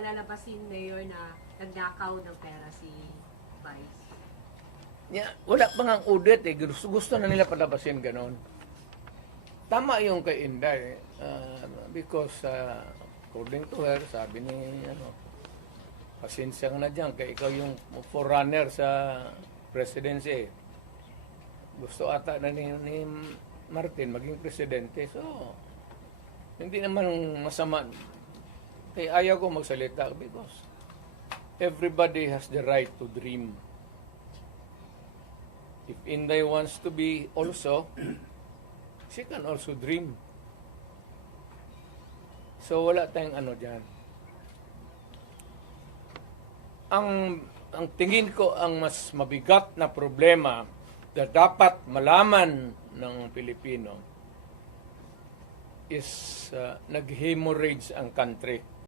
palalabasin, Mayor, na nagnakaw ng pera si Vice? Wala pa nga audit eh. Gusto na nila palabasin ganon. Tama yung kay Inday. Because according to her, sabi ni pasensya na dyan, kaya ikaw yung forerunner sa presidency. Gusto ata na ni Martin maging presidente. So, hindi naman masama. Kaya ayaw ko magsalita because everybody has the right to dream. If Inday wants to be also, she can also dream. So, wala tayong ano dyan. Ang tingin ko ang mas mabigat na problema na dapat malaman ng Pilipino is nag-hemorrhage ang country.